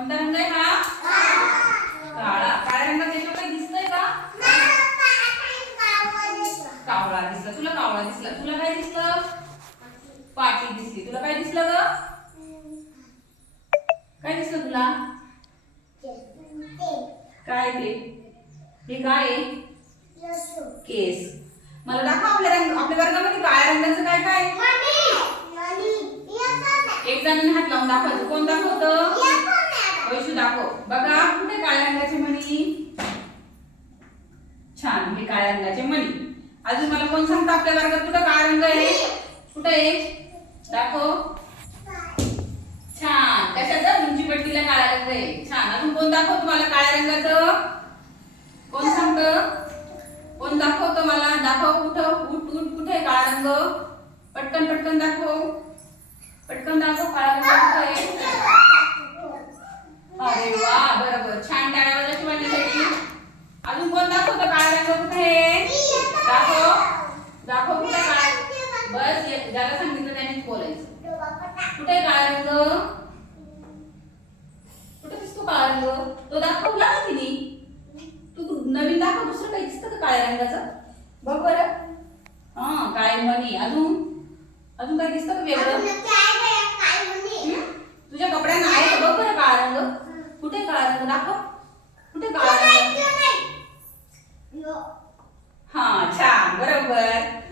कोणता रंग आहे हा? काळा. काळ्या रंगात याच्यावर काही दिसतंय का? कावळा दिसला. तुला कावळा दिसला. तुला काय दिसलं? पाटी दिसली. तुला काय दिसलं ग? काय दिसलं तुला? काय ते? हे काय आहे? केस. मला दाखव आपल्या वर्गामध्ये काळ्या रंगाचं काय काय? एक जणांनी हात लावून दाखवायचं. कोण दाखवतं? वैशू दाखव. बघा कुठे काळ्या रंगाचे मणी? छान, हे काळ्या रंगाचे मणी. अजून मला कोण सांगतं आपल्या वर्गात कुठं काळा रंग आहे? कुठं आहे? दाखव. छान, कशाचं? उंची पट्टीला काळा रंग आहे. छान. अजून कोण दाखव तुम्हाला काळ्या रंगाचं? कोण सांगतं? कोण दाखवतं मला? दाखव. कुठं? उठ उठ. कुठे आहे काळा रंग? पटकन पटकन दाखव. पटकन दाखव. काळा रंग कुठं आहे? अरे वा, बरोबर. छान, टाळ्या वाजवायची माझ्यासाठी. अजून कोण दाखवतं काळा रंग कुठे आहे? दाखव. दाखव कुठे काळा. बस, ज्याला सांगितलं त्यानेच बोलायचं. कुठे आहे काळा रंग? कुठे दिसतो काळा रंग? तो दाखवला ना तिने. तू नवीन दाखव. दुसरं काही दिसतं का काळ्या रंगाचं? बघ बरं. हा, काळे मणी. अजून काही दिसतं का वेगळं? तुझ्या कपड्यांना आहे का? बघ बरं काळा रंग. कुठे काळा रंग? दाखव. कुठे काळा रंग? हा, छान, बरोबर.